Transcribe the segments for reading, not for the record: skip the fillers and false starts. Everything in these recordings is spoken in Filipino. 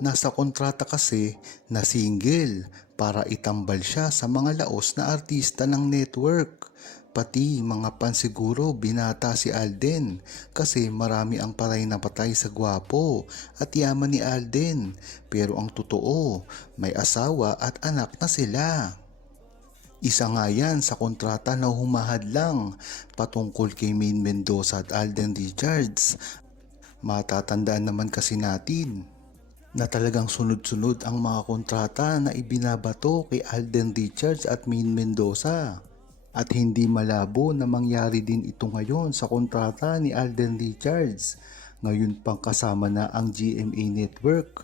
Nasa kontrata kasi na single para itambal siya sa mga laos na artista ng network. Pati mga pansiguro binata si Alden kasi marami ang patay na patay sa gwapo at yaman ni Alden. Pero ang totoo, may asawa at anak na sila. Isa nga yan sa kontrata na humahadlang patungkol kay Maine Mendoza at Alden Richards. Matatandaan naman kasi natin na talagang sunod-sunod ang mga kontrata na ibinabato kay Alden Richards at Maine Mendoza. At hindi malabo na mangyari din ito ngayon sa kontrata ni Alden Richards. Ngayon pang kasama na ang GMA Network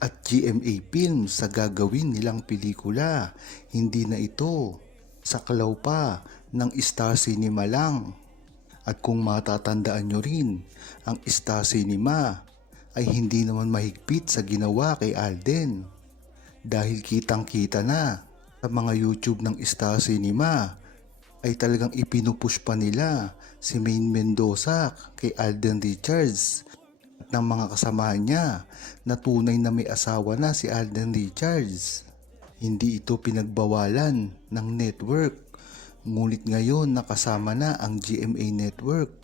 at GMA Films sa gagawin nilang pelikula. Hindi na ito saklaw pa ng Star Cinema lang. At kung matatandaan nyo rin, ang Star Cinema ay hindi naman mahigpit sa ginawa kay Alden. Dahil kitang-kita na sa mga YouTube ng Star Cinema ay talagang ipinupush pa nila si Maine Mendoza kay Alden Richards at ng mga kasama niya na tunay na may asawa na si Alden Richards. Hindi ito pinagbawalan ng network. Ngunit ngayon nakasama na ang GMA Network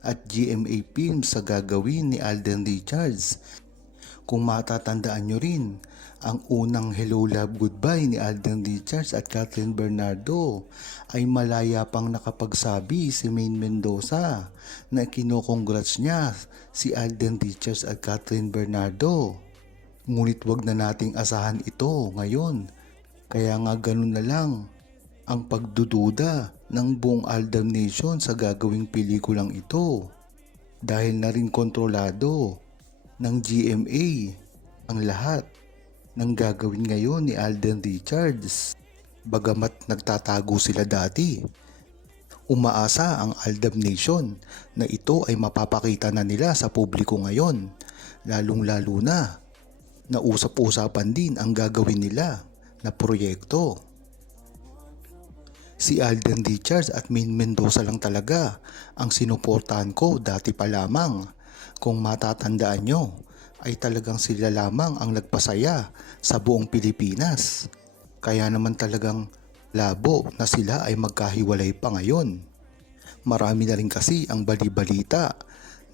at GMA Films sa gagawin ni Alden Richards. Kung matatandaan nyo rin, ang unang Hello Love Goodbye ni Alden Richards at Catherine Bernardo ay malaya pang nakapagsabi si Maine Mendoza na kinokongrats niya si Alden Richards at Catherine Bernardo. Ngunit wag na nating asahan ito ngayon. Kaya nga ganun na lang ang pagdududa ng buong Aldab Nation sa gagawing pelikulang ito. Dahil na rin kontrolado ng GMA ang lahat ng gagawin ngayon ni Alden Richards. Bagamat nagtatago sila dati, umaasa ang Aldab Nation na ito ay mapapakita na nila sa publiko ngayon. Lalong-lalo na usap-usapan din ang gagawin nila na proyekto. Si Alden Richards at Maine Mendoza lang talaga ang sinuportahan ko dati pa lamang. Kung matatandaan nyo, ay talagang sila lamang ang nagpasaya sa buong Pilipinas. Kaya naman talagang labo na sila ay magkahiwalay pa ngayon. Marami na rin kasi ang bali-balita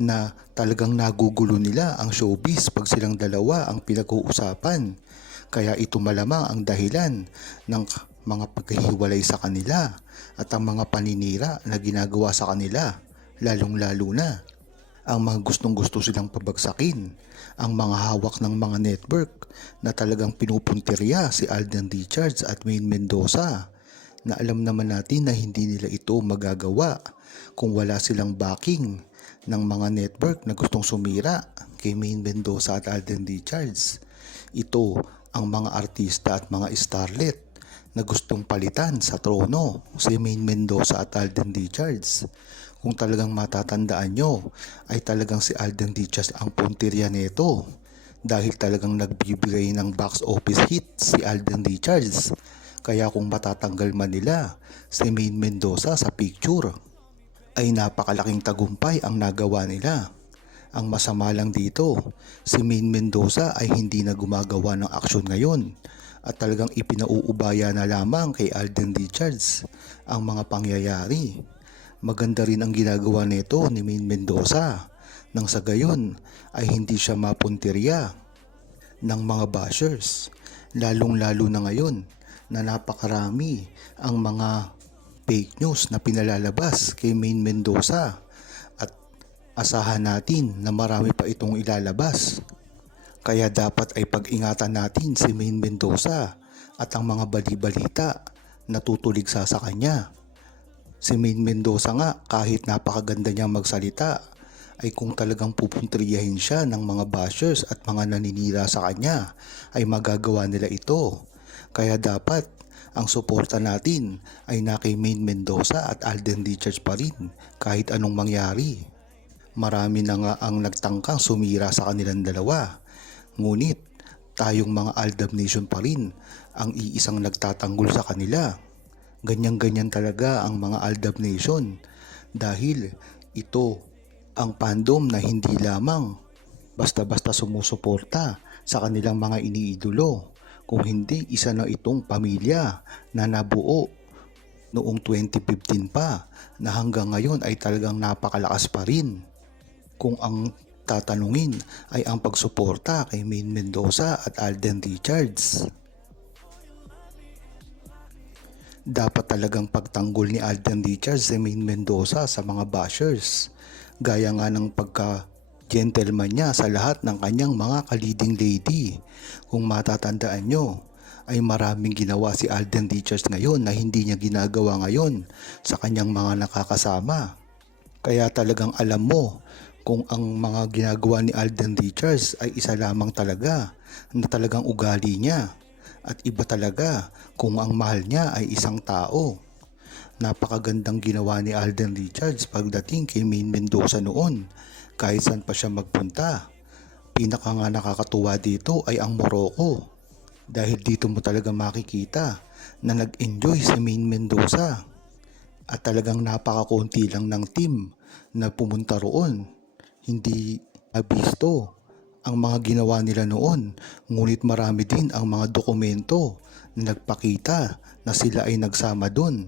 na talagang nagugulo nila ang showbiz pag silang dalawa ang pinag-uusapan. Kaya ito malamang ang dahilan ng mga paghihiwalay sa kanila at ang mga paninira na ginagawa sa kanila, lalong-lalo na ang mga gustong-gusto silang pabagsakin, ang mga hawak ng mga network na talagang pinupuntirya si Alden Richards at Maine Mendoza, na alam naman natin na hindi nila ito magagawa kung wala silang backing ng mga network na gustong sumira kay Maine Mendoza at Alden Richards. Ito ang mga artista at mga starlet na gustong palitan sa trono si Maine Mendoza at Alden Richards. Kung talagang matatandaan nyo, ay talagang si Alden Richards ang puntirya nito dahil talagang nagbibigay ng box office hit si Alden Richards. Kaya kung matatanggal man nila si Maine Mendoza sa picture, ay napakalaking tagumpay ang nagawa nila. Ang masama lang dito, si Maine Mendoza ay hindi na gumagawa ng aksyon ngayon at talagang ipinauubaya na lamang kay Alden Richards ang mga pangyayari. Maganda rin ang ginagawa nito ni Maine Mendoza nang sa gayon ay hindi siya mapuntirya ng mga bashers. Lalong-lalo na ngayon na napakarami ang mga fake news na pinalalabas kay Maine Mendoza at asahan natin na marami pa itong ilalabas. Kaya dapat ay pag-ingatan natin si Maine Mendoza at ang mga bali-balita na tutuligsa sa kanya. Si Maine Mendoza nga kahit napakaganda niyang magsalita ay kung talagang pupuntriyahin siya ng mga bashers at mga naninira sa kanya ay magagawa nila ito. Kaya dapat ang suporta natin ay na kay Maine Mendoza at Alden Richards pa rin kahit anong mangyari. Marami na nga ang nagtangkang sumira sa kanilang dalawa. Ngunit tayong mga Aldab Nation pa rin ang iisang nagtatanggol sa kanila. Ganyan-ganyan talaga ang mga Aldab Nation dahil ito ang fandom na hindi lamang basta-basta sumusuporta sa kanilang mga iniidolo. Kung hindi, isa na itong pamilya na nabuo noong 2015 pa na hanggang ngayon ay talagang napakalakas pa rin. Kung ang tatanungin ay ang pagsuporta kay Maine Mendoza at Alden Richards. Dapat talagang pagtanggol ni Alden Richards si Maine Mendoza sa mga bashers. Gaya nga ng pagka-gentleman niya sa lahat ng kanyang mga ka-leading lady. Kung matatandaan nyo, ay maraming ginawa si Alden Richards ngayon na hindi niya ginagawa ngayon sa kanyang mga nakakasama. Kaya talagang alam mo kung ang mga ginagawa ni Alden Richards ay isa lamang talaga na talagang ugali niya. At iba talaga kung ang mahal niya ay isang tao. Napakagandang ginawa ni Alden Richards pagdating kay Maine Mendoza noon kahit saan pa siya magpunta. Pinaka nga nakakatuwa dito ay ang Morocco. Dahil dito mo talaga makikita na nag-enjoy si Maine Mendoza. At talagang napakakunti lang ng team na pumunta roon. Hindi nabisto ang mga ginawa nila noon, ngunit marami din ang mga dokumento na nagpakita na sila ay nagsama doon.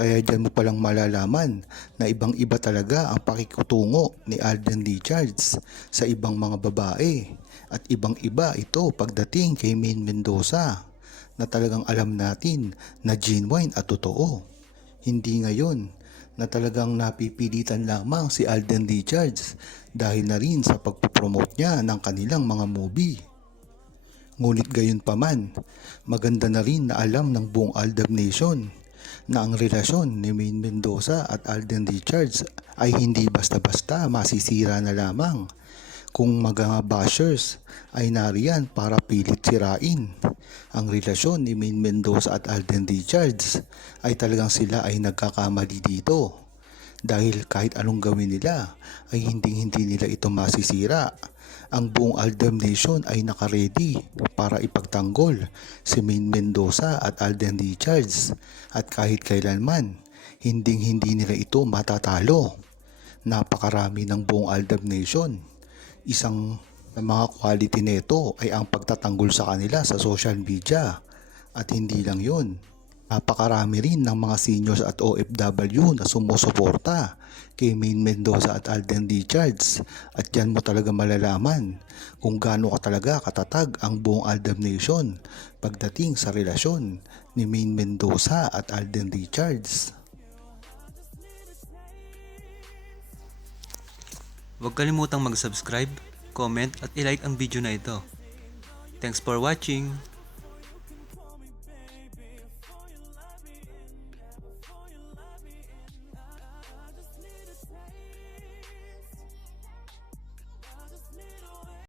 Kaya dyan mo palang malalaman na ibang iba talaga ang pakikutungo ni Alden Richards sa ibang mga babae. At ibang iba ito pagdating kay Maine Mendoza na talagang alam natin na genuine at totoo. Hindi ngayon na talagang napipilitan lamang si Alden Richards dahil na rin sa pagpopromote niya ng kanilang mga movie. Ngunit gayon pa man, maganda na rin na alam ng buong Aldab Nation na ang relasyon ni Maine Mendoza at Alden Richards ay hindi basta-basta masisira na lamang kung mga bashers ay nariyan para pilit sirain ang relasyon ni Maine Mendoza at Alden Richards ay talagang sila ay nagkakamali dito dahil kahit anong gawin nila ay hindi nila ito masisira. Ang buong Aldab Nation ay nakaredy para ipagtanggol si Maine Mendoza at Alden Richards at kahit kailanman hindi nila ito matatalo. Napakarami ng buong Aldab Nation. Isang mga quality nito ay ang pagtatanggol sa kanila sa social media. At hindi lang yun, napakarami rin ng mga seniors at OFW na sumusuporta kay Maine Mendoza at Alden Richards. At yan mo talaga malalaman kung gaano ka talaga katatag ang buong Aldab Nation pagdating sa relasyon ni Maine Mendoza at Alden Richards. Huwag kalimutang mag-subscribe, comment at i-like ang video na ito. Thanks for watching!